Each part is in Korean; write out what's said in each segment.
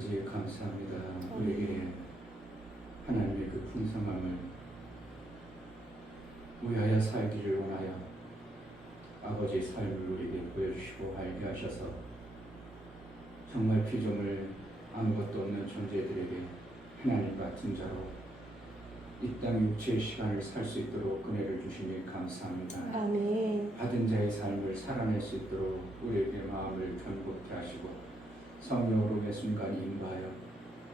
아버지 감사합니다. 우리에게 하나님의 그 풍성함을 위하여 살기를 원하여 아버지의 삶을 우리에게 보여주시고 알게 하셔서 정말 피조물 아무것도 없는 존재들에게 하나님 같은 자로 이 땅 육체의 시간을 살 수 있도록 은혜를 주시니 감사합니다. 아멘. 받은 자의 삶을 살아낼 수 있도록 우리에게 마음을 견고케 하시고 성령으로 매 순간 인도하여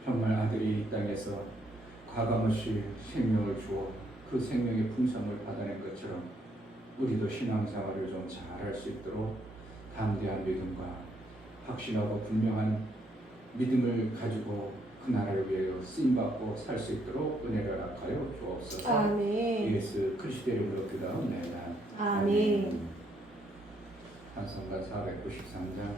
정말 아들이 이 땅에서 과감없이 생명을 주어 그 생명의 풍성을 받아낸 것처럼 우리도 신앙생활을 좀 잘할 수 있도록 담대한 믿음과 확실하고 분명한 믿음을 가지고 그 나라를 위하여 쓰임받고 살 수 있도록 은혜를 허락하여 주옵소서. 아멘. 예수 그리스도의 이름으로 기도합니다. 아멘. 찬송가 493장.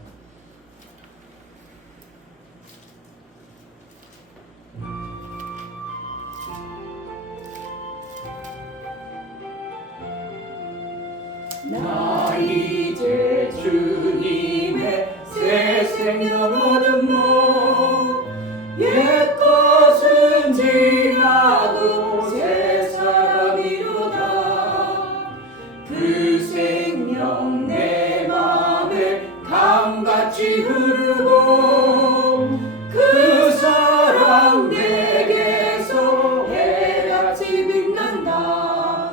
나 이제 주님의 새 생명 얻음mo 옛것은 지나고 새 사람이로다. 그 생명 내 맘에 강같이 흐르고 그 사랑 내게서 해같이 빛난다.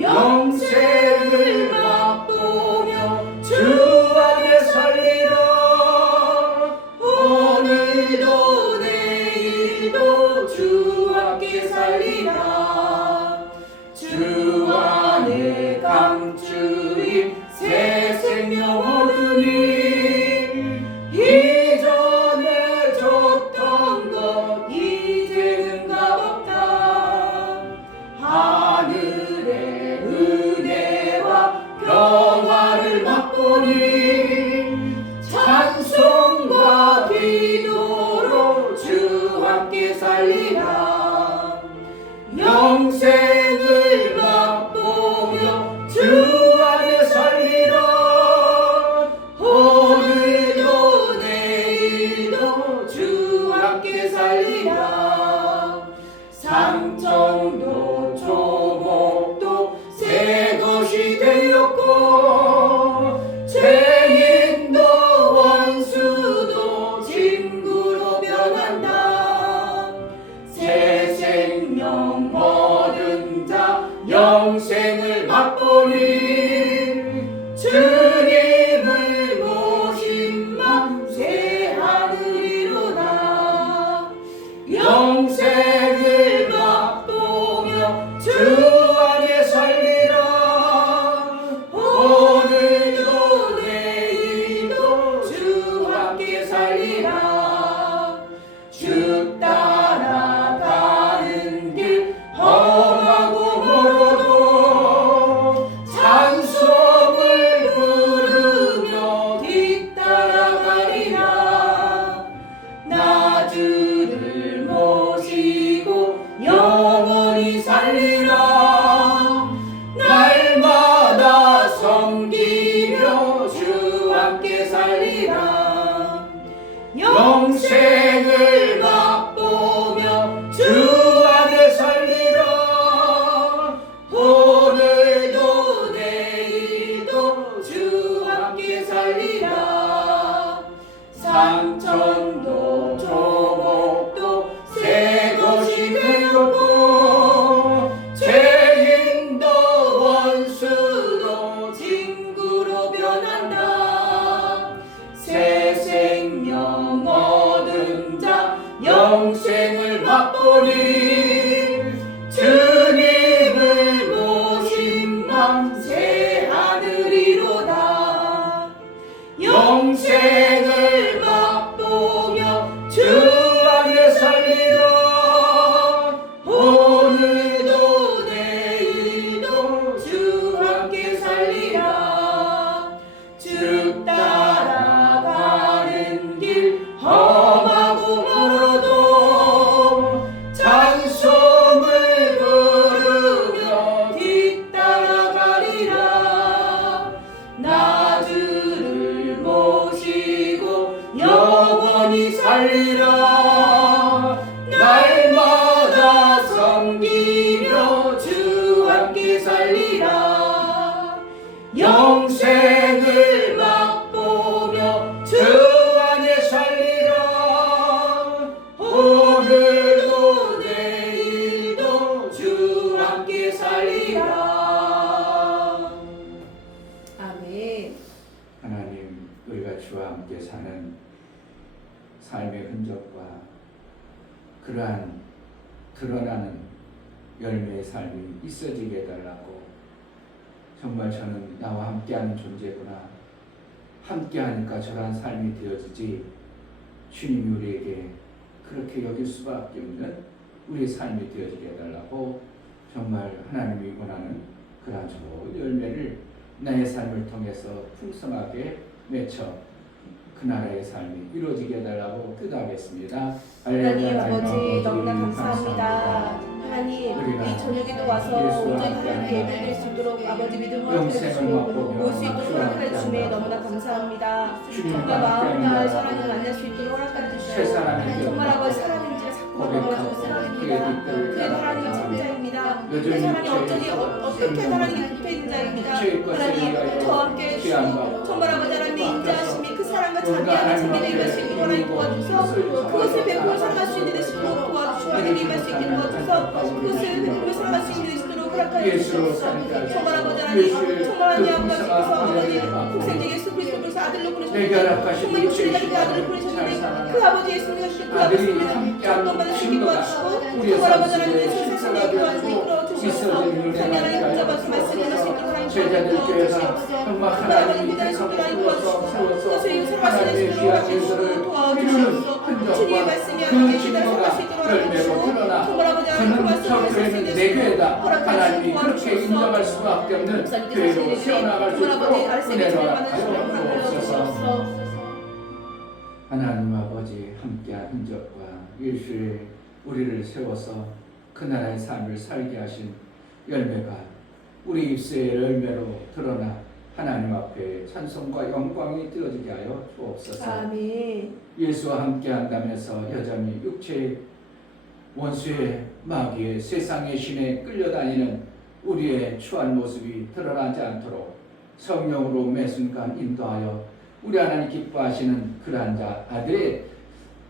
영생을 맛보며 주 안에 살리라. 오늘도 내일도 주 함께 살리라. 주 안에 감추인 새 생명 얻으니 이전에 줬던 것 이제는 값없다. 하늘의 은혜와 평화를 맛보니 찬송과 기도로 주 함께 살리라. 영생을 맛보며 주 안에 살리라. 오늘도 내일도 주 함께 살리라. 삼정도 조목도 새 것이 되었고 죄인도 원수도 친구로 변한다. 새 생명 얻은 자 영생을 맛보니 주님을 모신 맘 새 하늘이로다. 영생을 맛보며 주 안에 살리라. 오늘도 내일도 주 함께 살리라. 주 따라가는 길 험하고 멀어도 찬송을 부르며 뒤따라가리라. 나 주를 모시고 영원히 살리라. 날마다 섬기며 주 함께 살리라. 영생을 맛보며 주 안에 살리라. 오늘도 내일도 주 함께 살리라. 삼천도 조목도 새 것이 되었고 죄인도 원수도 친구로 변한다. 새 생명 얻은 자 영생을 맛보니 주님을 모신 맘 새 하늘이로다. 영생을 맛보며 주 안에 살리라. 오늘도 내일도 주 함께 살리라. 주 따라가는 길 험하고 멀어도 찬송을 부르며 뒤따라가리라. 살리라 날마다 섬기며 주 함께 살리라 영생을 맛보며 주 안에 살리라 오늘도 내일도 주 함께 살리라. 아멘. 하나님, 우리가 주와 함께 사는 삶의 흔적과 그러한 드러나는 열매의 삶이 있어지게 해달라고. 정말 저는 나와 함께하는 존재구나, 함께하니까 저러한 삶이 되어지지, 주님이 우리에게 그렇게 여길 수밖에 없는 우리의 삶이 되어지게 해달라고. 정말 하나님이 원하는 그러한 좋은 열매를 나의 삶을 통해서 풍성하게 맺혀 그 나라의 삶이 이루어지게 해달라고 기도하겠습니다. 하나님 아버지 너무나 감사합니다. 하나님 이 저녁에도 와서 온전히 하나님께 예배드릴 수 있도록 아버지 믿음으로 영생을 함께해주시고 올 수 있도록 허락해 주시매 너무나 감사합니다. 정말 마음을 다해 사랑을 만날 수 있도록 허락해 주시고 정말 아버지 사랑인지가 자꾸 걸어가지고 사랑입니다. 그래도 하나님은 참자입니다. 그래서 하나님 어떻게 하나님이 부패인 자입니다. 하나님 저와 함께 해주시고 정말 아버지 하나님의 인자하심이 그 사랑과 자비함을 챙기는 임할 수 있도록 하나님 도와주셔서 그것을 베풀어 살아갈 수 있는 데 있도록 도와주시고 하나님 임할 수 있게 도와주셔서 그것을 베풀어 살아갈 수 있는 데 있도록 허락하여 주시옵소서. 정말 아버지 하나님 정말 하나님 아버지께서 아버지 독생자 예수 그리스도께서 아들로 보내셨는데 정말 육신이 가진 아들을 보내셨는데 그 아버지 예수님께서 그 아버지를 정권받을 수 있게 도와주시고 정말 아버지 하나님 세상에 도와주시고 이끌어 주시옵소서. 하나님 붙잡아서 말씀을 수 있도록 하나님 도와주시옵소서. 정말 하나님 믿음의 손으로 하나님 도와주시옵소서. 그것을 살아가시는 수로 하시옵소서. 도와주시옵소서. 주님의 말씀이 하나님의 기다려 살아갈 수 있도록 하여주시고 정말 아버지 하나님 그 말씀을 살아갈 내 교회다. 하나님이 그렇게 인정할 수밖에 없는 교회로 세워나갈 수 있도록 은혜로 하여 주옵소서. 하나님 아버지 함께한 흔적과 예수의 우리를 세워서 그 나라의 삶을 살게 하신 열매가 우리 입술의 열매로 드러나 하나님 앞에 찬송과 영광이 되어지게 하여 주옵소서. 아멘. 예수와 함께한다면서 여전히 육체의 원수의 마귀의 세상의 신에 끌려다니는 우리의 추한 모습이 드러나지 않도록 성령으로 매 순간 인도하여 우리 하나님 기뻐하시는 그러한 자 아들의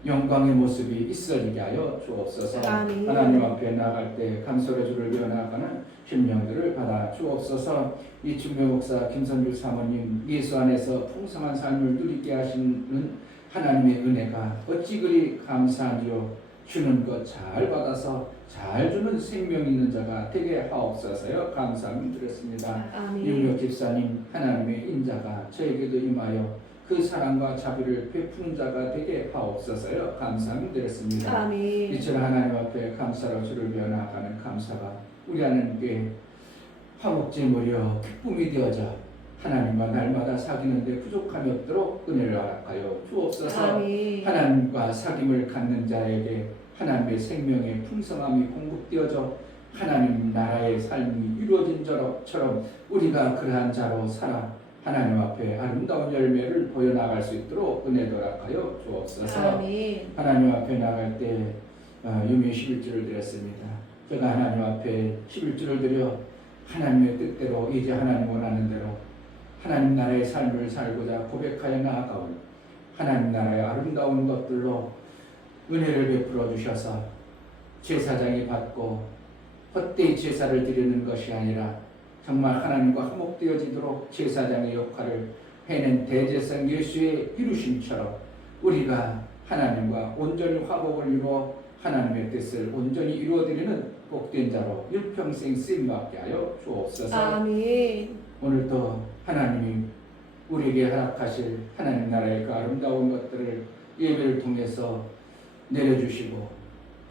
영광의 모습이 있어지게 하여 주옵소서. 아멘. 하나님 앞에 나아갈 때 감사로 주를 위해 나아가는 심령들을 받아 주옵소서. 이충배 목사, 김선주 사모님 예수 안에서 풍성한 삶을 누리게 하시는 하나님의 은혜가 어찌 그리 감사하니요. 주는 것 잘 받아서 잘 주는 생명 있는 자가 되게 하옵소서요. 감사함 드렸습니다. 아멘. 윤력 집사님, 하나님의 인자가 저에게도 임하여 그 사랑과 자비를 베푸는 자가 되게 하옵소서요. 감사함 드렸습니다. 아멘. 이처럼 하나님 앞에 감사로 주를 위해 나아가는 감사가 우리 하나님께 화목제물이여 기쁨이 되어져 하나님과 날마다 사귀는데 부족함이 없도록 은혜를 허락하여 주옵소서. 아멘. 하나님과 사귐을 갖는 자에게 하나님의 생명의 풍성함이 공급되어져 하나님 나라의 삶이 이루어진 것처럼 우리가 그러한 자로 살아 하나님 앞에 아름다운 열매를 보여나갈 수 있도록 은혜를 허락하여 주옵소서. 아멘. 하나님 앞에 나갈 때 유미 11주를 드렸습니다. 제가 하나님 앞에 11주를 드려 하나님의 뜻대로 이제 하나님 원하는 대로 하나님 나라의 삶을 살고자 고백하여 나아가온 하나님 나라의 아름다운 것들로 은혜를 베풀어 주셔서 제사장이 받고 헛되이 제사를 드리는 것이 아니라 정말 하나님과 화목되어지도록 제사장의 역할을 해낸 대제사장 예수의 이루심처럼 우리가 하나님과 온전히 화목을 이루어 하나님의 뜻을 온전히 이루어드리는 복된 자로 일평생 쓰임받게 하여 주옵소서. 아멘. 오늘도 하나님이 우리에게 허락하실 하나님 나라의 그 아름다운 것들을 예배를 통해서 내려주시고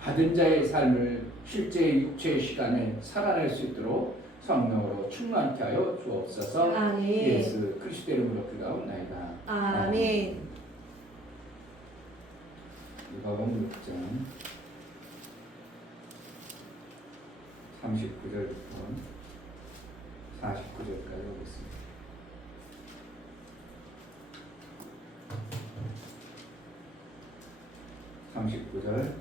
받은 자의 삶을 실제의 육체의 시간에 살아낼 수 있도록 성령으로 충만케 하여 주옵소서. 아멘. 예수 그리스도 이름으로 기도하옵나이다. 아멘. 누가복음 6장 39절부터 49절까지 오겠습니다. 39절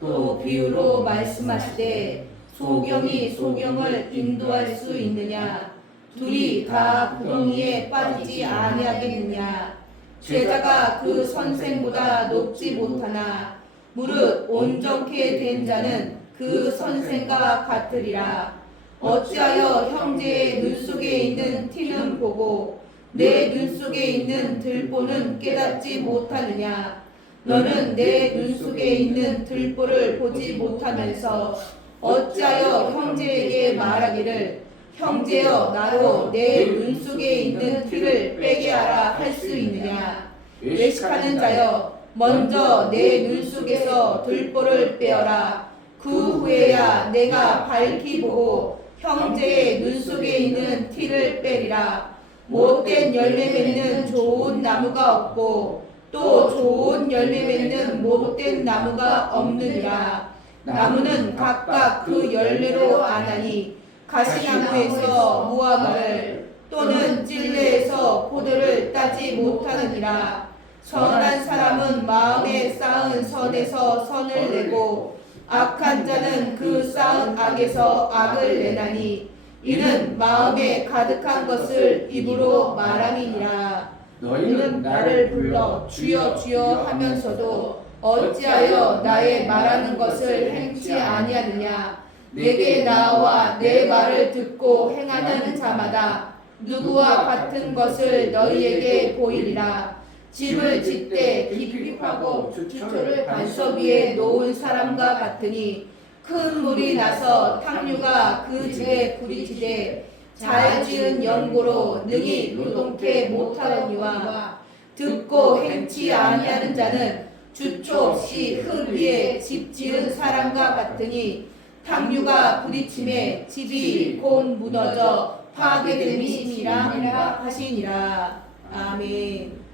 또 비유로 말씀하시되 소경이 소경을 인도할 수 있느냐 둘이 다 구덩이에 빠지지 아니하겠느냐 제자가 그 선생보다 높지 못하나 무릇 온전케 된 자는 그 선생과 같으리라. 어찌하여 형제의 눈 속에 있는 티는 보고 내 눈 속에 있는 들보는 깨닫지 못하느냐 너는 내 눈 속에 있는 들보를 보지 못하면서 어찌하여 형제에게 말하기를 형제여 나로 내 눈 속에 있는 티를 빼게 하라 할 수 있느냐 외식하는 자여 먼저 내 눈 속에서 들보를 빼어라 그 후에야 내가 밝히 보고 형제의 눈 속에 있는 티를 빼리라. 못된 열매 맺는 좋은 나무가 없고 또 좋은 열매 맺는 못된 나무가 없느니라. 나무는 각각 그 열매로 아나니 가시나무에서 무화과를 또는 찔레에서 포도를 따지 못하느니라. 선한 사람은 마음에 쌓은 선에서 선을 내고 악한 자는 그 쌓은 악에서 악을 내나니 이는 마음에 가득한 것을 입으로 말함이니라. 너희는 나를 불러 주여 주여 하면서도 어찌하여 나의 말하는 것을 행치 아니하느냐. 내게 나와 내 말을 듣고 행하는 자마다 누구와 같은 것을 너희에게 보이리라. 집을 짓되 깊이 파고 주초를 반석 위에 놓은 사람과 같으니 큰 물이 나서 탕류가 그 집에 부딪히되 잘 지은 연고로 능히 요동케 못하거니와 듣고 행치 아니하는 자는 주초 없이 흙 위에 집 지은 사람과 같으니 탕류가 부딪힘에 집이 곧 무너져 파괴됨이니라 하시니라. 아멘.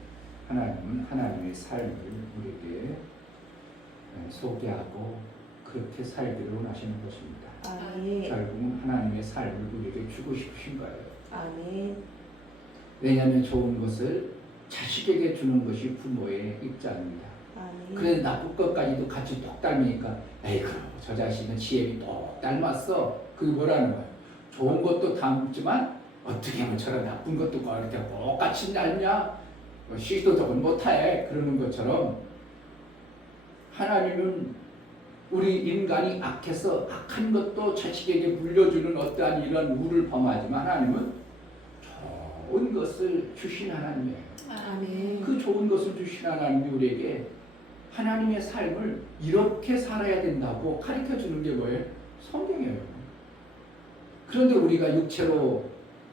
하나님은 하나님의 삶을 우리에게 소개하고 그렇게 살기를 원하시는 것입니다. 아멘. 결국은 하나님의 삶을 우리에게 주고 싶으신 거예요. 아멘. 왜냐하면 좋은 것을 자식에게 주는 것이 부모의 입장입니다. 아멘. 그래서 나쁜 것까지도 같이 똑 닮으니까 에이그 저 자식은 지혜이 똑 닮았어. 그게 뭐라는 거예요? 좋은 것도 닮지만 어떻게 하면 저런 나쁜 것도 이렇게 똑같이 닮냐? 시도 저건 못해. 그러는 것처럼 하나님은 우리 인간이 악해서 악한 것도 자식에게 물려주는 어떠한 이런 우를 범하지만 하나님은 좋은 것을 주신 하나님이에요. 아멘. 그 좋은 것을 주신 하나님이 우리에게 하나님의 삶을 이렇게 살아야 된다고 가르쳐 주는 게 뭐예요? 성경이에요. 그런데 우리가 육체로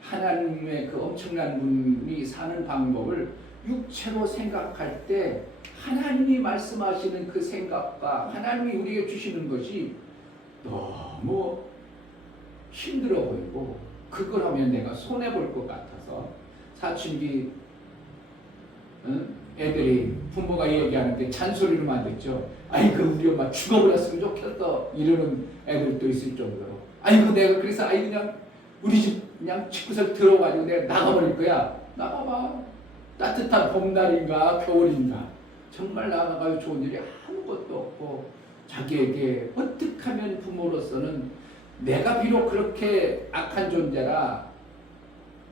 하나님의 그 엄청난 분이 사는 방법을 육체로 생각할 때 하나님이 말씀하시는 그 생각과 하나님이 우리에게 주시는 것이 너무 힘들어 보이고 그걸 하면 내가 손해볼 것 같아서 사춘기 애들이 부모가 얘기하는데 잔소리로만 듣죠. 아이고 우리 엄마 죽어버렸으면 좋겠어 이러는 애들도 있을 정도로 아이고 내가 그래서 아이 그냥 우리 집 그냥 집구석 들어가지고 내가 나가버릴 거야. 나가봐. 따뜻한 봄날인가 겨울인가 정말 나가가지고 좋은 일이 아무것도 없고 자기에게 어떻게 하면 부모로서는 내가 비록 그렇게 악한 존재라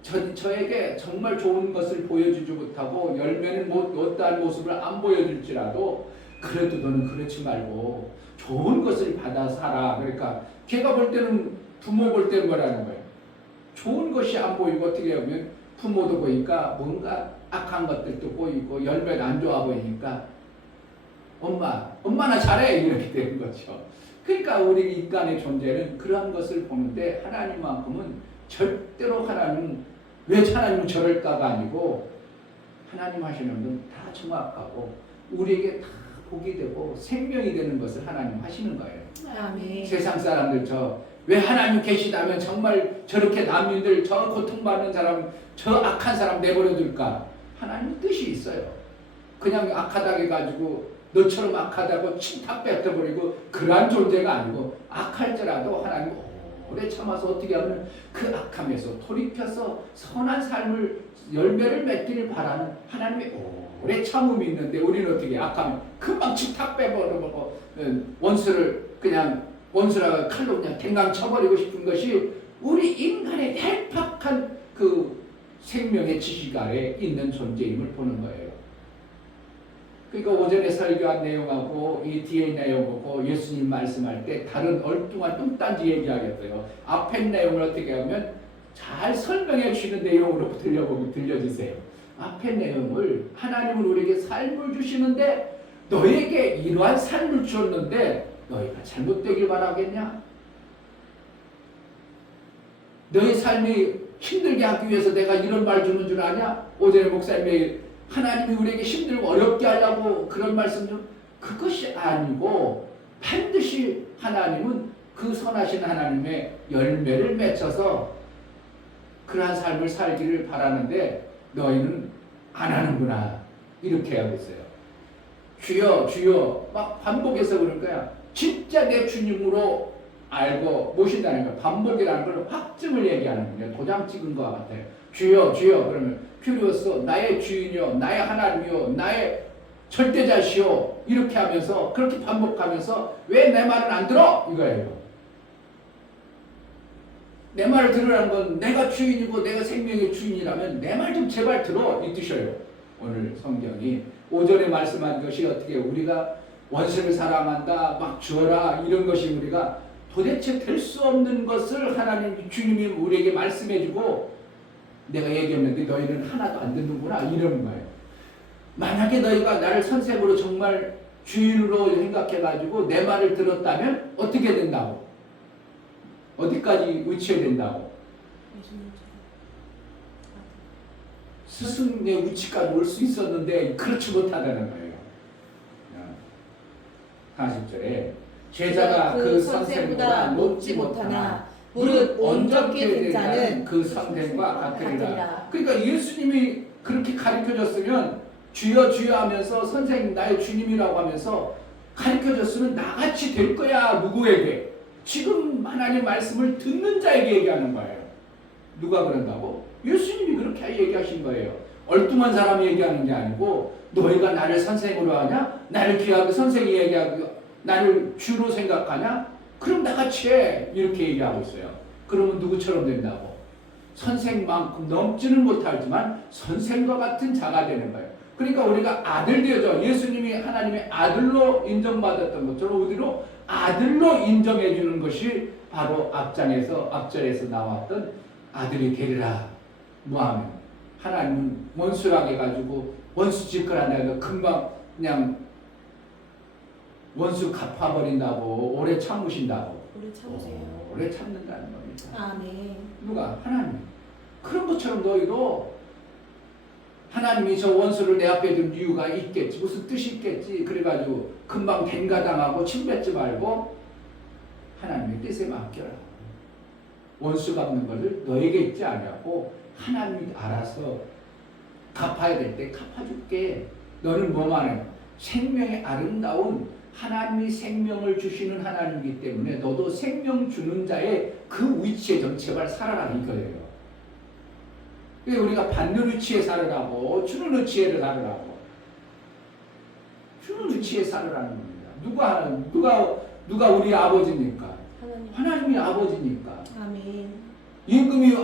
저에게 정말 좋은 것을 보여주지 못하고 열매는 어떠한 모습을 안 보여줄지라도 그래도 너는 그렇지 말고 좋은 것을 받아 살아. 그러니까 걔가 볼 때는 부모 볼 때는 뭐라는 거예요? 좋은 것이 안 보이고 어떻게 하면 부모도 보니까 뭔가 악한 것들도 보이고 열매가 안 좋아 보이니까 엄마나 잘해 이렇게 되는 거죠. 그러니까 우리 인간의 존재는 그러한 것을 보는데 하나님만큼은 절대로 하나님은 왜 하나님은 저럴까가 아니고 하나님 하시는 건 다 정확하고 우리에게 다 복이 되고 생명이 되는 것을 하나님 하시는 거예요. 아멘. 세상 사람들 왜 하나님 계시다면 정말 저렇게 난민들 저 고통받는 사람 저 악한 사람 내버려둘까? 하나님 뜻이 있어요. 그냥 악하다고 해가지고 너처럼 악하다고 침탁 뱉어버리고 그러한 존재가 아니고 악할지라도 하나님 오래 참아서 어떻게 하면 그 악함에서 돌이켜서 선한 삶을 열매를 맺기를 바라는 하나님의 오래 참음이 있는데 우리는 어떻게 악하면 금방 탁 빼버리고 원수를 그냥 원수라 칼로 그냥 댕강 쳐버리고 싶은 것이 우리 인간의 얄팍한 그 생명의 지식 아래 있는 존재임을 보는 거예요. 그러니까 오전에 설교한 내용하고 이 뒤에 내용 보고 예수님 말씀할 때 다른 엉뚱한 뚱딴지 얘기하겠어요. 앞에 내용을 어떻게 하면 잘 설명해 주시는 내용으로 들려주세요. 앞에 내용을 하나님은 우리에게 삶을 주시는데 너에게 이러한 삶을 주었는데 너희가 잘못되길 바라겠냐? 너의 삶이 힘들게 하기 위해서 내가 이런 말 주는 줄 아냐? 오전에 목사님이 하나님이 우리에게 힘들고 어렵게 하려고 그런 말씀 좀 그것이 아니고 반드시 하나님은 그 선하신 하나님의 열매를 맺혀서 그러한 삶을 살기를 바라는데 너희는 안 하는구나 이렇게 하고 있어요. 주여 주여 막 반복해서 그런 거야. 진짜 내 주님으로 알고 모신다는 거야. 반복이라는 걸 확증을 얘기하는 거예요. 도장 찍은 것 같아요. 주여 주여 그러면 큐리오스 나의 주인이요 나의 하나님이요 나의 절대자시요 이렇게 하면서 그렇게 반복하면서 왜 내 말은 안 들어? 이거예요. 내 말을 들으라는 건 내가 주인이고 내가 생명의 주인이라면 내 말 좀 제발 들어 이 뜻이에요. 오늘 성경이 오전에 말씀한 것이 어떻게 우리가 원수를 사랑한다 막 주어라 이런 것이 우리가 도대체 될 수 없는 것을 하나님 주님이 우리에게 말씀해주고 내가 얘기했는데 너희는 하나도 안 듣는구나 이러는 거예요. 만약에 너희가 나를 선생으로 정말 주인으로 생각해가지고 내 말을 들었다면 어떻게 된다고? 어디까지 위치해야 된다고? 스승의 위치까지 올 수 있었는데 그렇지 못하다는 거예요. 40절에 제자가 그 선생보다 높지 못하나 무릇 온전케 된 자는 그 선생과 같으리라. 그러니까 예수님이 그렇게 가르쳐줬으면 주여 주여 하면서 선생님 나의 주님이라고 하면서 가르쳐줬으면 나같이 될 거야. 누구에게? 지금 하나님 말씀을 듣는 자에게 얘기하는 거예요. 누가 그런다고? 예수님이 그렇게 얘기하신 거예요. 얼뚱한 사람이 얘기하는 게 아니고 너희가 나를 선생으로 하냐? 나를 귀하게 선생이 얘기하고 나를 주로 생각하냐? 그럼 나같이 해. 이렇게 얘기하고 있어요. 그러면 누구처럼 된다고? 선생만큼 넘지는 못하지만 선생과 같은 자가 되는 거예요. 그러니까 우리가 아들 되죠. 예수님이 하나님의 아들로 인정받았던 것처럼 우리로 아들로 인정해 주는 것이 바로 앞절에서 나왔던 아들이 되리라. 뭐하면 하나님은 원수라고 해가지고 원수 짓거란다고 금방 그냥 원수 갚아버린다고 오래 참으신다고. 오래 참으세요. 오래 참는다는 겁니다. 아멘. 누가? 하나님. 그런 것처럼 너희도 하나님이 저 원수를 내 앞에 둔 이유가 있겠지. 무슨 뜻이 있겠지. 그래가지고 금방 댕가당하고 침뱉지 말고 하나님의 뜻에 맡겨라. 원수 갚는 것을 너에게 있지 않냐고 하나님이 알아서 갚아야 될 때 갚아줄게. 너는 뭐만 해? 생명의 아름다운 하나님이 생명을 주시는 하나님이기 때문에 너도 생명 주는 자의 그 위치에 좀 제발 살아라 이거예요. 우리가 받는 위치에 살으라고 주는 위치에 살으라고 주는 위치에 살으라는 겁니다. 누가 우리 아버지입니까? 하나님이 아버지니까. 아멘. 임금이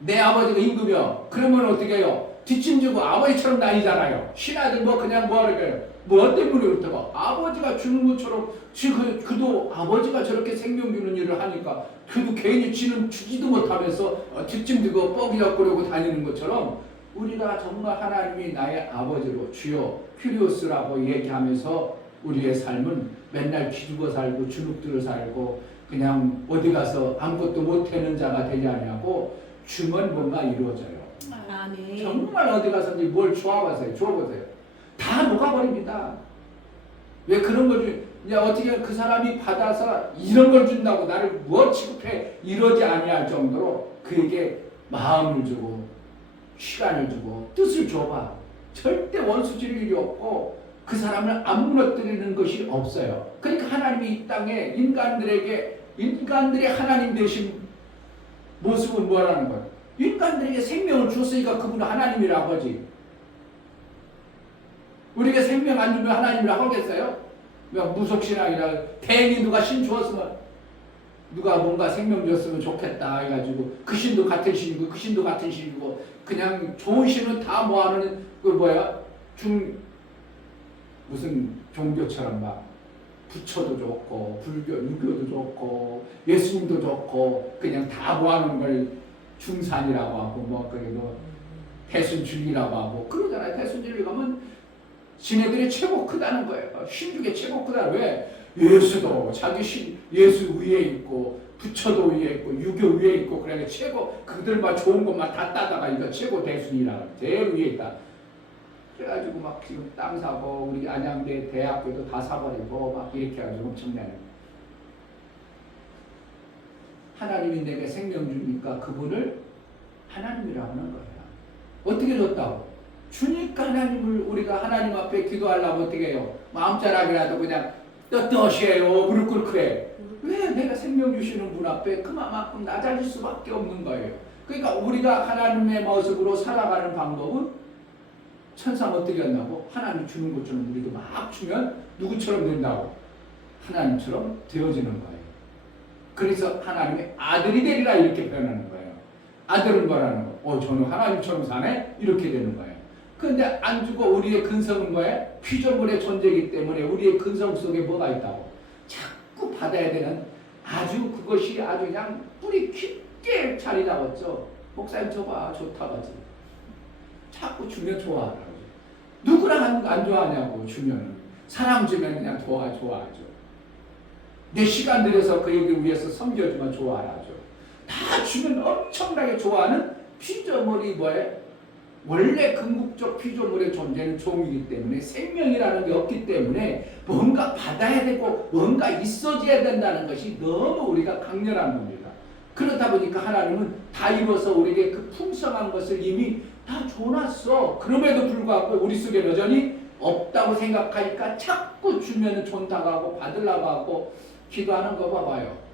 내 아버지가 임금이요. 그러면 어떻게 해요? 뒷짐지고 아버지처럼 다니잖아요. 신하들 뭐 그냥 뭐 하는 뭐 때문에 그렇다고 아버지가 주는 것처럼 그도 아버지가 저렇게 생명 주는 일을 하니까 그도 괜히 지는 주지도 못하면서 뒷짐지고 뻐기적거리고 다니는 것처럼 우리가 정말 하나님이 나의 아버지로 주여 큐리오스라고 얘기하면서 우리의 삶은 맨날 기죽어 살고 주눅들어 살고 그냥 어디 가서 아무것도 못하는 자가 되지 않냐고 주면 뭔가 이루어져요. 아멘. 정말 어디 가서든지 뭘 주워보세요. 다 녹아버립니다. 왜 그런 걸 이제 어떻게 그 사람이 받아서 이런 걸 준다고 나를 뭐 취급해 이러지 아니할 정도로 그에게 마음을 주고 시간을 주고 뜻을 줘봐. 절대 원수 질 일이 없고 그 사람을 안 무너뜨리는 것이 없어요. 그러니까 하나님이 이 땅에 인간들에게 인간들의 하나님 되신 모습은 뭐라는 거예요? 인간들에게 생명을 줬으니까 그분은 하나님이라고 하지. 우리에게 생명 안 주면 하나님이라고 하겠어요? 무속신앙이라 괜히 누가 신 주었으면 누가 뭔가 생명 줬으면 좋겠다 해가지고 그 신도 같은 신이고 그 신도 같은 신이고 그냥 좋은 신은 다 모아놓은 그 뭐야 무슨 종교처럼 막 부처도 좋고 불교 유교도 좋고 예수님도 좋고 그냥 다 모아놓은 걸 중산이라고 하고 뭐 그래도 대순주의라고 하고 그러잖아요. 대순주의 가면 지네들이 최고 크다는 거예요. 신중에 최고 크다. 왜? 예수도 자기 신 예수 위에 있고 부처도 위에 있고 유교 위에 있고 그러니까 최고 그들만 좋은 것만 다 따다가 이거 최고 대순이라 제일 위에 있다. 그래가지고 막 지금 땅 사고 우리 안양대 대학교도 다 사버리고 막 이렇게 해가지고 엄청나게 하나님이 내게 생명 주니까 그분을 하나님이라고 하는 거예요. 어떻게 줬다고? 주니까 하나님을 우리가 하나님 앞에 기도하려면 어떻게 해요? 마음자락이라도 그냥 떳떳이에요. 무릎 꿇고 해. 왜 내가 생명 주시는 분 앞에 그만큼 낮아질 수밖에 없는 거예요. 그러니까 우리가 하나님의 모습으로 살아가는 방법은 천상 어떻게 한다고? 하나님 주는 것처럼 우리도 막 주면 누구처럼 된다고? 하나님처럼 되어지는 거예요. 그래서 하나님의 아들이 되리라 이렇게 표현하는 거예요. 아들은 뭐라는 거? 저는 하나님처럼 사네? 이렇게 되는 거예요. 그런데 안 주고 우리의 근성은 뭐예요? 피조물의 존재이기 때문에 우리의 근성 속에 뭐가 있다고? 자꾸 받아야 되는 아주 그것이 아주 그냥 뿌리 깊게 자리 잡았죠. 목사님 줘봐 좋다고 하지. 자꾸 주면 좋아하라고. 누구랑 안 좋아하냐고. 주면은 사람 주면 그냥 좋아하죠. 내 시간 들여서 그에게 위해서 섬겨주면 좋아하죠. 다 주면 엄청나게 좋아하는 피조물이 뭐예요? 원래 궁극적 피조물의 존재는 종이기 때문에 생명이라는 게 없기 때문에 뭔가 받아야 되고 뭔가 있어져야 된다는 것이 너무 우리가 강렬한 겁니다. 그렇다 보니까 하나님은 다 입어서 우리에게 그 풍성한 것을 이미 다 줘놨어. 그럼에도 불구하고 우리 속에 여전히 없다고 생각하니까 자꾸 주면은 좋다고 하고 받으려고 하고 기도하는 거 봐봐요.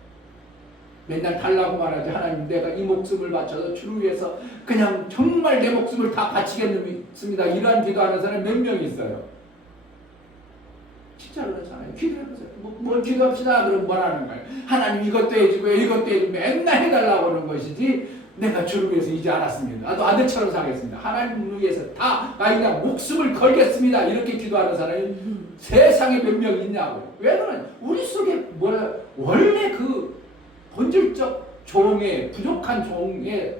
맨날 달라고 말하지. 하나님 내가 이 목숨을 바쳐서 주를 위해서 그냥 정말 내 목숨을 다 바치겠습니다. 이러한 기도하는 사람이 몇 명 있어요. 진짜 그렇잖아요. 기도해보세요. 뭘 기도합시다. 그럼 뭐라는 거예요? 하나님 이것도 해주고 이것도 해주고 맨날 해달라고 하는 것이지 내가 주를 위해서 이제 알았습니다. 나도 아들처럼 살겠습니다. 하나님을 위해서 다 그냥 목숨을 걸겠습니다. 이렇게 기도하는 사람이 세상에 몇 명 있냐고요. 왜 그러냐? 우리 속에 원래 그 본질적 종의 부족한 종의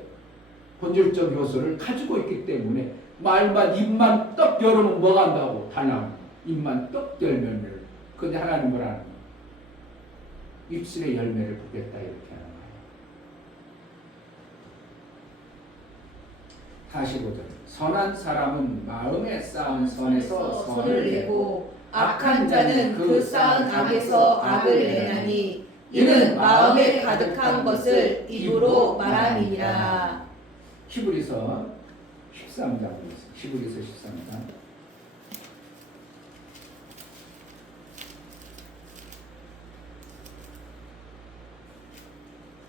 본질적 요소를 가지고 있기 때문에 말만 입만 떡 열으면 뭐가 한다고? 달라고. 입만 떡 열면 근데 하나님 뭐라는 거예요? 입술의 열매를 보겠다 이렇게 하는 거예요. 45절 선한 사람은 마음에 쌓은 선에서 선을 내고 악한 자는 그 쌓은 악에서 악을 내나니 이는 마음에 가득한 것을 입으로 말함이니라. 히브리서 13장 히브리서 13장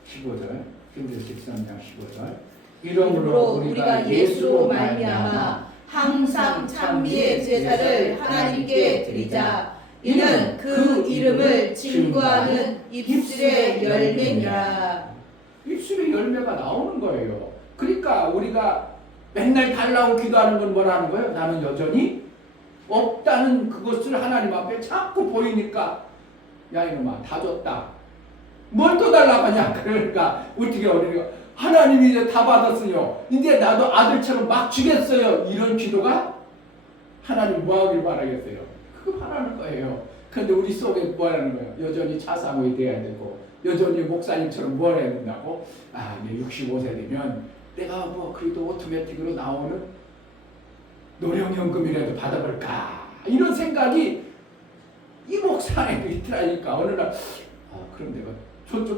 15절 히브리서 13장 15절 이러므로 우리가 예수로 말미암아 항상 찬미의 제사를 하나님께 드리자. 이는 그 이름을 증거하는 입술의 열매니라. 입술의 열매가 나오는 거예요. 그러니까 우리가 맨날 달라고 기도하는 건 뭐라는 거예요? 나는 여전히 없다는 그것을 하나님 앞에 자꾸 보이니까 야 이놈아 다 줬다. 뭘 또 달라고 하냐? 그러니까 어떻게 우리가 하나님이 이제 다 받았으요. 이제 나도 아들처럼 막 주겠어요. 이런 기도가 하나님 뭐 하길 바라겠어요? 그거 바라는 거예요. 그런데 우리 속에 뭐 하는 거예요? 여전히 차상위 돼야 되고 여전히 목사님처럼 뭘 해야 된다고? 이제 65세 되면 내가 뭐 그래도 오토매틱으로 나오는 노령연금이라도 받아볼까? 이런 생각이 이 목사 안에도 있더라니까. 어느 날 그럼 내가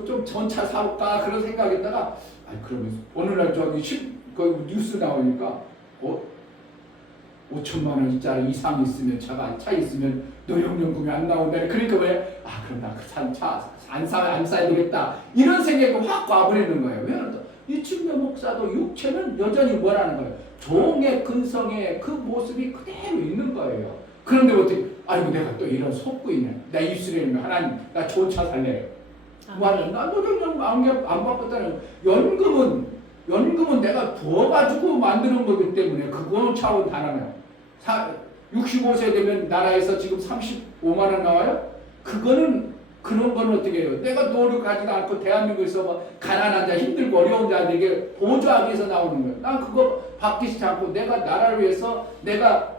좀 전차 사올까? 그런 생각했다가 그러면 어느 날 저기 그 뉴스 나오니까 5천만 원짜리 이상 있으면 차 있으면 노령연금이 안 나온다니. 그러니까 왜? 그럼 나 안 사야 되겠다. 이런 생각이 확 와버리는 거예요. 왜? 이춘배 목사도 육체는 여전히 뭐라는 거예요? 종의 근성의 그 모습이 그대로 있는 거예요. 그런데 어떻게, 아이고 내가 또 이런 속고 있네. 나 입술에 있는 하나님, 나 좋은 차 살래요. 뭐하냐? 나 노령연금 안 받겠다는. 연금은 내가 부어가지고 만드는 거기 때문에 그거는 차원 단하네요. 65세 되면 나라에서 지금 35만 원 나와요? 그런 거는 어떻게 해요? 내가 노력하지도 않고 대한민국에서 뭐 가난한 자, 힘들고 어려운 자들에게 보조하기 위해서 나오는 거예요. 난 그거 받기 않고 내가 나라를 위해서 내가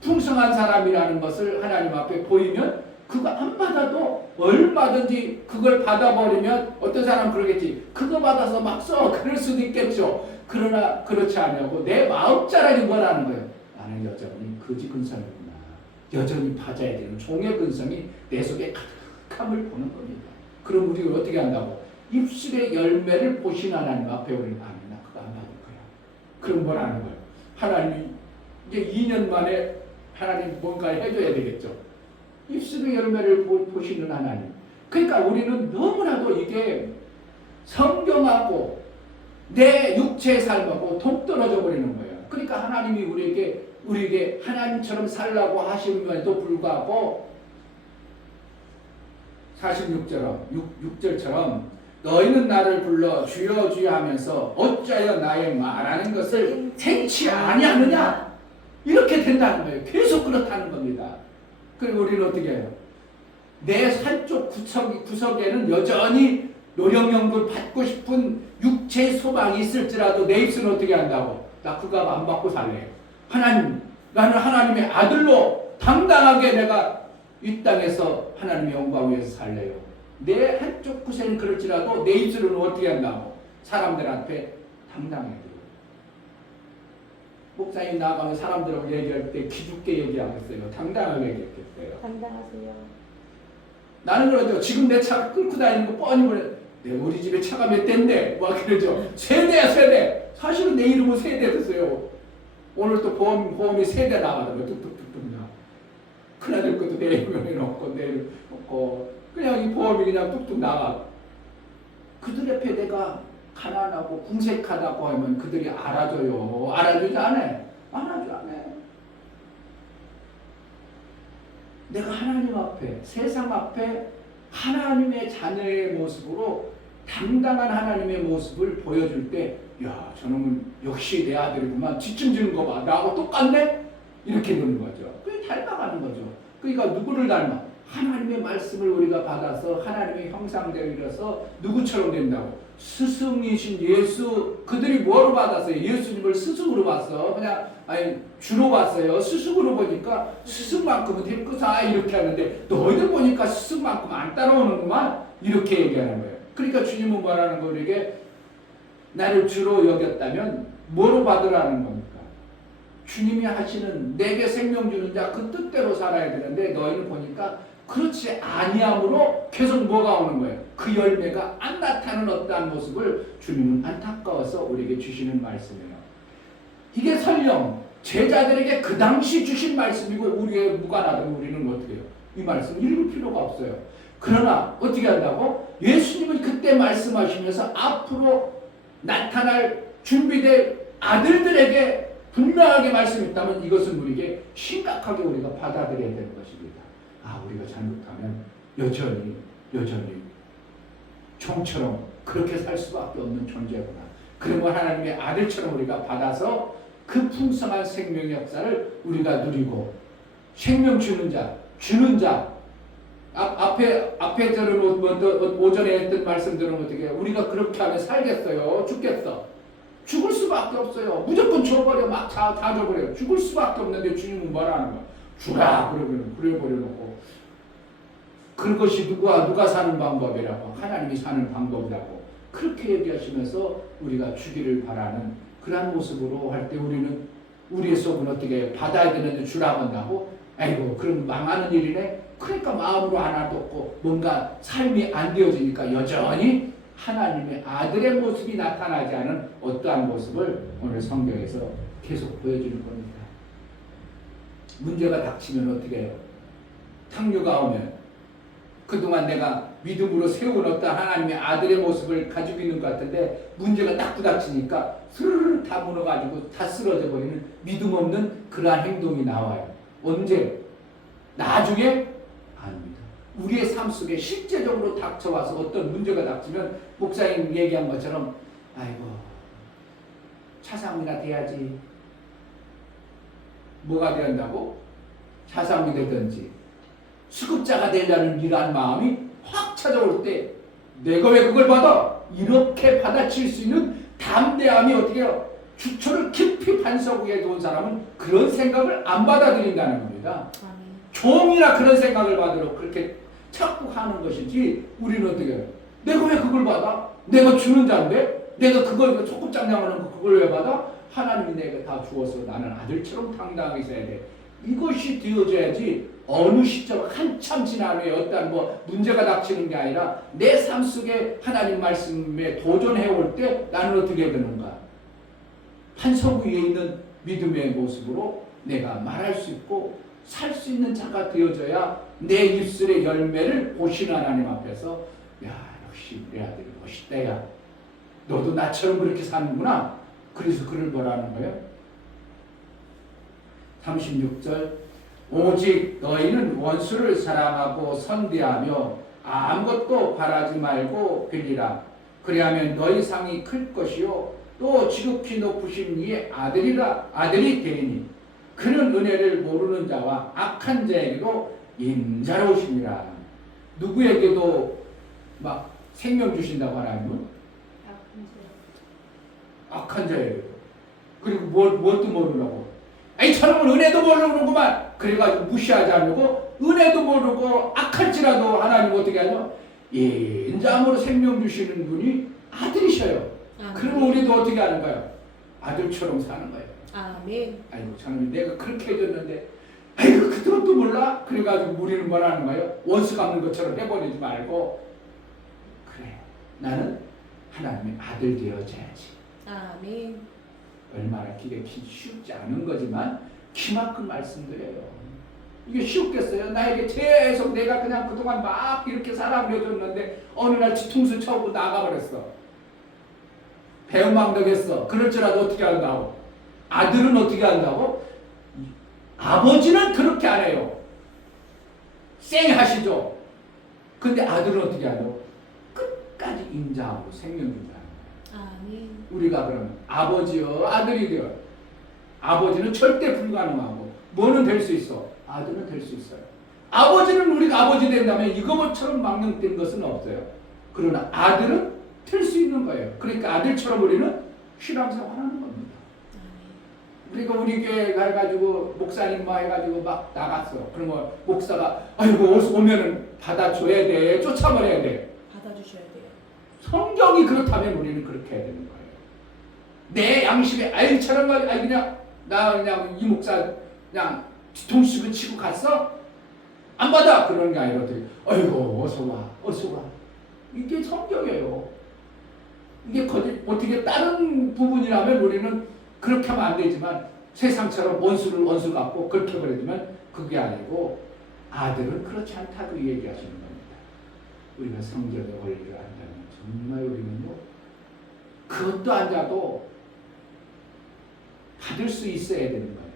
풍성한 사람이라는 것을 하나님 앞에 보이면 그거 안 받아도 얼마든지 그걸 받아버리면 어떤 사람은 그러겠지. 그거 받아서 막 써. 그럴 수도 있겠죠. 그러나 그렇지 않냐고 내 마음 자랑이 뭐라는 거예요. 나는 여전히 거지 근성이구나. 여전히 받아야 되는 종의 근성이 내 속에 가득함을 보는 겁니다. 그럼 우리가 어떻게 한다고? 입술의 열매를 보신 하나님 앞에 우리는 나 그거 안 받을 거야. 그럼 뭐라는 거예요? 하나님이 이제 2년 만에 하나님 뭔가 해줘야 되겠죠. 입술의 열매를 보시는 하나님. 그러니까 우리는 너무나도 이게 성경하고 내 육체의 삶하고 동떨어져 버리는 거예요. 그러니까 하나님이 우리에게 하나님처럼 살라고 하심에도 불구하고 46절처럼 너희는 나를 불러 주여 주여 하면서 어찌하여 나의 말하는 것을 행치 아니하느냐? 이렇게 된다는 거예요. 계속 그렇다는 겁니다. 그리고 우리는 어떻게 해요? 내 한쪽 구석에는 여전히 노령연금 받고 싶은 육체의 소망이 있을지라도 내 입술은 어떻게 한다고? 나 그거 안 받고 살래요. 하나님, 나는 하나님의 아들로 당당하게 내가 이 땅에서 하나님의 영광 위해서 살래요. 내 한쪽 구석은 그럴지라도 내 입술은 어떻게 한다고? 사람들한테 당당해야 돼요. 목사님 나가면 사람들하고 얘기할 때 기죽게 얘기하겠어요. 당당하게 얘기했겠어요. 당당하세요. 나는 그러죠. 지금 내 차 끌고 다니는 거 뻔히 보내. 우리 집에 차가 몇 대인데 막 그러죠. 세대. 사실은 내 이름은 세대 됐어요. 오늘 또 보험이 세대 나가더라고요. 뚝뚝뚝뚝 나. 큰아들 것도 내 이름에 넣고 내 이름 넣고 그냥 이 보험이 그냥 뚝뚝 나가. 그들 앞에 내가 가난하고 궁색하다고 하면 그들이 알아줘요. 알아주지 않아요. 알아주지 않아요. 내가 하나님 앞에, 세상 앞에 하나님의 자녀의 모습으로 당당한 하나님의 모습을 보여줄 때, 야, 저놈은 역시 내 아들이구만. 뒷짐지는 거 봐. 나하고 똑같네? 이렇게 되는 거죠. 그게 닮아가는 거죠. 그러니까 누구를 닮아? 하나님의 말씀을 우리가 받아서 하나님의 형상대로 이뤄서 누구처럼 된다고? 스승이신 예수, 그들이 뭐로 받았어요? 예수님을 스승으로 봤어. 그냥 주로 봤어요. 스승으로 보니까 스승만큼은 될 거다 이렇게 하는데 너희들 보니까 스승만큼 안 따라오는구만 이렇게 얘기하는 거예요. 그러니까 주님은 뭐라는 거예요? 우리에게 나를 주로 여겼다면 뭐로 받으라는 겁니까? 주님이 하시는 내게 생명 주는 자 그 뜻대로 살아야 되는데 너희는 보니까 그렇지 아니함으로 계속 뭐가 오는 거예요? 그 열매가 안 나타나는 어떠한 모습을 주님은 안타까워서 우리에게 주시는 말씀이에요. 이게 설령 제자들에게 그 당시 주신 말씀이고 우리의 무관하다면 우리는 어떻게 해요? 이 말씀 읽을 필요가 없어요. 그러나 어떻게 한다고? 예수님은 그때 말씀하시면서 앞으로 나타날 준비될 아들들에게 분명하게 말씀했다면 이것은 우리에게 심각하게 우리가 받아들여야 되는 것입니다. 우리가 잘못하면 여전히 종처럼 그렇게 살 수밖에 없는 존재구나. 그러면 하나님의 아들처럼 우리가 받아서 그 풍성한 생명의 역사를 우리가 누리고 생명 주는 자 앞에 저는 오전에 했던 말씀들은 어떻게 해요? 우리가 그렇게 하면 살겠어요? 죽겠어? 죽을 수밖에 없어요. 무조건 줘버려. 막 다 줘버려요. 죽을 수밖에 없는데 주님은 뭐라는 거야? 주라 그래 버려놓고 그것이 누가 사는 방법이라고 하나님이 사는 방법이라고 그렇게 얘기하시면서 우리가 주기를 바라는 그런 모습으로 할 때 우리는 우리의 속은 어떻게 받아야 되는데 주라고 한다고? 아이고 그럼 망하는 일이네. 그러니까 마음으로 하나도 없고 뭔가 삶이 안 되어지니까 여전히 하나님의 아들의 모습이 나타나지 않은 어떠한 모습을 오늘 성경에서 계속 보여주는 겁니다. 문제가 닥치면 어떻게 해요? 탕류가 오면 그동안 내가 믿음으로 세운 어떤 하나님의 아들의 모습을 가지고 있는 것 같은데 문제가 딱 부닥치니까 스르르 다 무너가지고 다 쓰러져 버리는 믿음 없는 그러한 행동이 나와요. 언제? 나중에? 아닙니다. 우리의 삶 속에 실제적으로 닥쳐와서 어떤 문제가 닥치면 목사님 얘기한 것처럼 아이고 차상위가 돼야지. 뭐가 된다고? 차상위 되든지 수급자가 되려는 이러한 마음이 확 찾아올 때 내가 왜 그걸 받아? 이렇게 받아칠 수 있는 담대함이 어떻게 해요? 주초를 깊이 반석 위에 둔 사람은 그런 생각을 안 받아들인다는 겁니다. 종이나 그런 생각을 받으러 그렇게 자꾸 하는 것이지 우리는 어떻게 해요? 내가 왜 그걸 받아? 내가 주는 자인데? 내가 그걸 소꿉장난하는 거 그걸 왜 받아? 하나님이 내게 다 주어서 나는 아들처럼 당당하게 있어야 돼. 이것이 되어져야지 어느 시점 한참 지난 후에 어떤 문제가 닥치는 게 아니라 내 삶 속에 하나님 말씀에 도전해 올 때 나는 어떻게 되는가? 반석 위에 있는 믿음의 모습으로 내가 말할 수 있고 살 수 있는 자가 되어져야 내 입술의 열매를 보시는 하나님 앞에서 야 역시 내 아들이 멋있다 야 너도 나처럼 그렇게 사는구나. 그래서 그를 뭐라는 거예요? 36절 오직 너희는 원수를 사랑하고 선대하며 아무것도 바라지 말고 빌리라. 그리하면 너희 상이 클 것이요 또 지극히 높으신 이의 아들이 되리니 그는 은혜를 모르는 자와 악한 자에게도 인자로우시니라. 누구에게도 막 생명 주신다고 하나님은? 악한 자에게도. 그리고 뭣도 모르라고. 아니 저놈은 은혜도 모르는구만. 그래가지고 무시하지 않고 은혜도 모르고 악할지라도 하나님 어떻게 하죠? 인자함으로 생명 주시는 분이 아들이셔요. 그러면 우리도 어떻게 하는 거예요? 아들처럼 사는 거예요. 아멘. 아이고 저놈이 내가 그렇게 해줬는데 아이고 그것도 몰라? 그래가지고 우리는 뭐라는 거예요? 원수 갚는 것처럼 해버리지 말고 그래 나는 하나님의 아들 되어져야지. 아멘. 얼마나 기대기 쉽지 않은 거지만 기막힌 말씀드려요. 이게 쉽겠어요? 나에게 계속 내가 그냥 그동안 막 이렇게 사람을 해줬는데 어느 날 뒤통수 쳐고 나가버렸어. 배은망덕했어. 그럴지라도 어떻게 한다고? 아들은 어떻게 한다고? 아버지는 그렇게 안 해요. 쌩 하시죠. 근데 아들은 어떻게 하냐고? 끝까지 인자하고 생명 준다. 아멘. 우리가 그러면 아버지여 아들이 되어 아버지는 절대 불가능하고 뭐는 될 수 있어? 아들은 될 수 있어요. 아버지는 우리가 아버지 된다면 이것처럼 망령된 것은 없어요. 그러나 아들은 될 수 있는 거예요. 그러니까 아들처럼 우리는 신앙생활하는 겁니다. 그러니까 우리 교회 가가지고 목사님 해가지고 막 나갔어. 그러면 목사가 아이고 오면은 받아줘야 돼, 쫓아버려야 돼. 받아주셔야 돼요. 성경이 그렇다면 우리는 그렇게 해야 되는 거예요. 내 양심에 아이처럼 그냥 이 목사 그냥 뒤통수 치고 갔어? 안 받아! 그러는 게 아니라 아이고 어서 와. 이게 성경이에요. 이게 어떻게 다른 부분이라면 우리는 그렇게 하면 안 되지만 세상처럼 원수 갖고 그렇게 버리지만 그게 아니고 아들은 그렇지 않다고 얘기하시는 겁니다. 우리가 성경의 원리를 안다면 정말 우리는요 그것도 안 자도 받을 수 있어야 되는 거예요.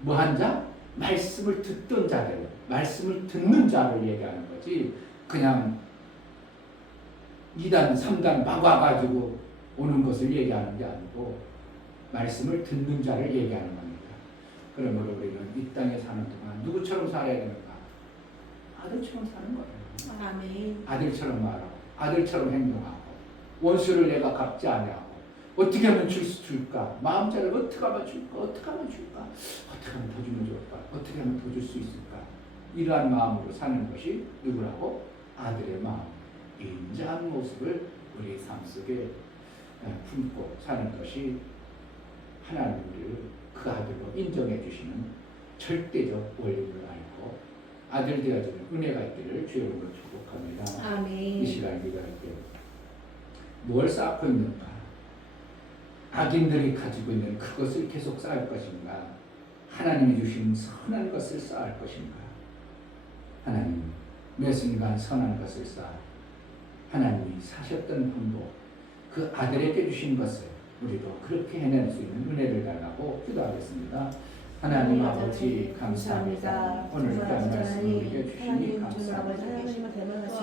뭐 한 자? 말씀을 듣던 자들, 말씀을 듣는 자를 얘기하는 거지 그냥 2단, 3단 막 와가지고 오는 것을 얘기하는 게 아니고 말씀을 듣는 자를 얘기하는 겁니다. 그러므로 우리는 이 땅에 사는 동안 누구처럼 살아야 되는가? 아들처럼 사는 거예요. 아멘. 아들처럼 말하고 아들처럼 행동하고 원수를 내가 갚지 아니하고 어떻게 하면 줄까? 마음자를 어떻게 하면 줄까? 어떻게 하면 더 주면 좋을까? 어떻게 하면 더 줄 수 있을까? 이러한 마음으로 사는 것이 누구라고? 아들의 마음, 인자한 모습을 우리 삶 속에 품고 사는 것이 하나님을 그 아들로 인정해 주시는 절대적 원리를 알고 아들 되어지는 은혜가 있기를 주의 이름으로 축복합니다. 아멘. 이 시간 기도할게요. 뭘 쌓고 있는가? 악인들이 가지고 있는 그것을 계속 쌓을 것인가? 하나님이 주신 선한 것을 쌓을 것인가? 하나님 매 순간 선한 것을 쌓아 하나님이 사셨던 방법, 그 아들에게 주신 것을 우리도 그렇게 해낼 수 있는 은혜를 달라고 기도하겠습니다. 하나님 아버지 감사합니다. 오늘 또한 말씀을 우리에게 주시니 감사합니다.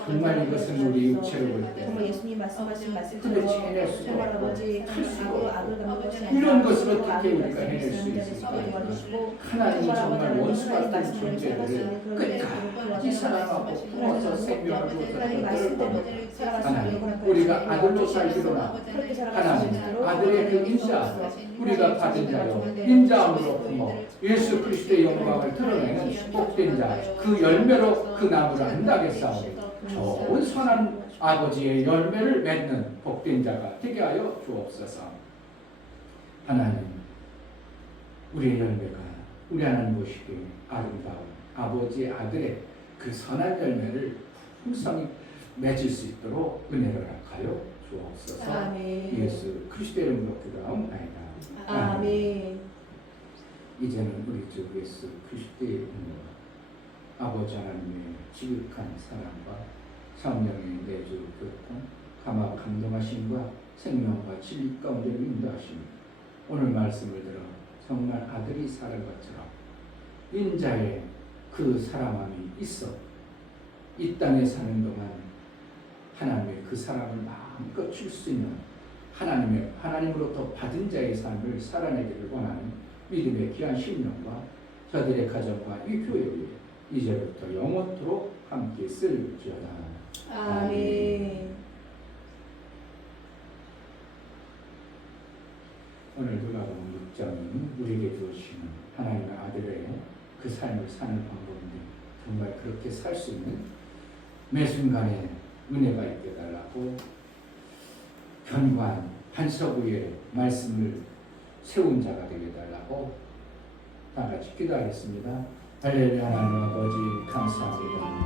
정말 이것은 우리 육체로 볼 때 정말 예수님 말씀하신 도대체 해낼 말씀처럼 수가 정말 없고 아버지 할 수가 아들 없고 갖는 것이 이런 것을 아니라 어떻게 아들 우리가 해낼 수 갖는 있을까? 것이고 하나님이 정말 하나님 원수 같은 말씀대로 존재를 살았으니 끝까지 사랑하고 품어서 생명을 하나님 주어서 말씀대로 살아가시는 하나님 우리가 아들로 살기로나 그렇게 하나님 살아가시도록 아들의 그 인자 우리가 받은 자요 인자함으로 품어 예수 그리스도의 영광을 드러내는 복된 자 그 열매로 그 나무를 안다게 쌓으리 좋은 선한 아버지의 열매를 맺는 복된 자가 되게 하여 주옵소서. 하나님 우리의 열매가 우리 하나님 보시기에 아름다운 아버지의 아들의 그 선한 열매를 풍성히 맺을 수 있도록 은혜를 하여 주옵소서. 아멘. 예수 그리스도의 이름으로 기도하옵나이다. 아멘. 이제는 우리 주 예수 그리스도의 이름으로 아버지 하나님의 지극한 사랑과 성령의 내주 교통 감화 감동하심과 생명과 진리 가운데 인도하심 오늘 말씀을 들어 정말 아들이 살은 것처럼 인자의 그 사랑함이 있어 이 땅에 사는 동안 하나님의 그 사랑을 마음껏 줄 수 있는 하나님으로부터 받은 자의 삶을 살아내기를 원하는 믿음의 귀한 심령과 저들의 가정과 이 교회 위에 이제부터 영원토록 함께 쓸지어다. 아멘. 오늘 누가복음 6장은 우리에게 주어지는 하나님의 아들의 그 삶을 사는 방법인데 정말 그렇게 살 수 있는 매 순간에 은혜가 있게 달라고 견고한 반석 위에 말씀을 세운 자가 되게 달라고 다 같이 기도하겠습니다. 할렐루야. 하나님 아버지 감사합니다.